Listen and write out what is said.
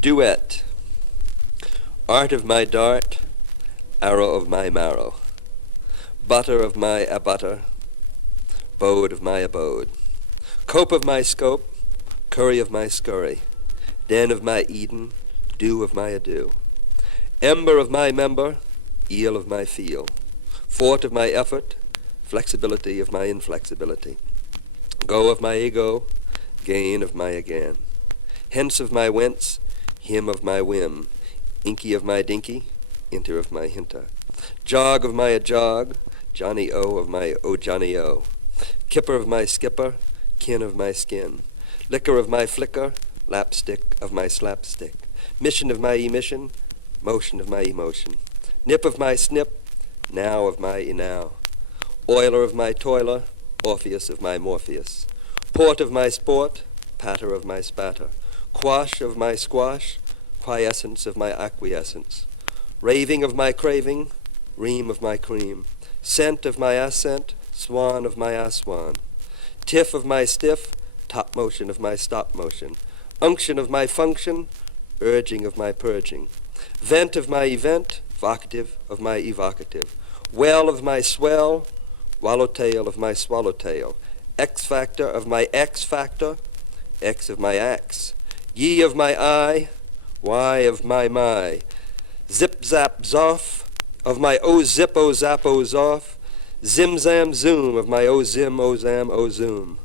Duet. Art of my dart, arrow of my marrow, butter of my abutter, bode of my abode, cope of my scope, curry of my scurry, den of my Eden, dew of my ado, ember of my member, eel of my feel, fort of my effort, flexibility of my inflexibility, go of my ego, gain of my again, hence of my whence, him of my whim, inky of my dinky, inter of my hinter, jog of my a jog, Johnny O of my O Johnny O, kipper of my skipper, kin of my skin, liquor of my flicker, lapstick of my slapstick, mission of my emission, motion of my emotion, nip of my snip, now of my enow, oiler of my toiler, Orpheus of my Morpheus, port of my sport, patter of my spatter, quash of my squash, quiescence of my acquiescence, raving of my craving, ream of my cream, scent of my ascent, swan of my aswan, tiff of my stiff, top motion of my stop motion, unction of my function, urging of my purging, vent of my event, vocative of my evocative, well of my swell, swallowtail of my swallowtail, X factor of my X factor, X of my axe, ye of my eye, Y of my, zip zap zoff of my O zip O zap O zoff, zim zam zoom of my O zim O zam O zoom.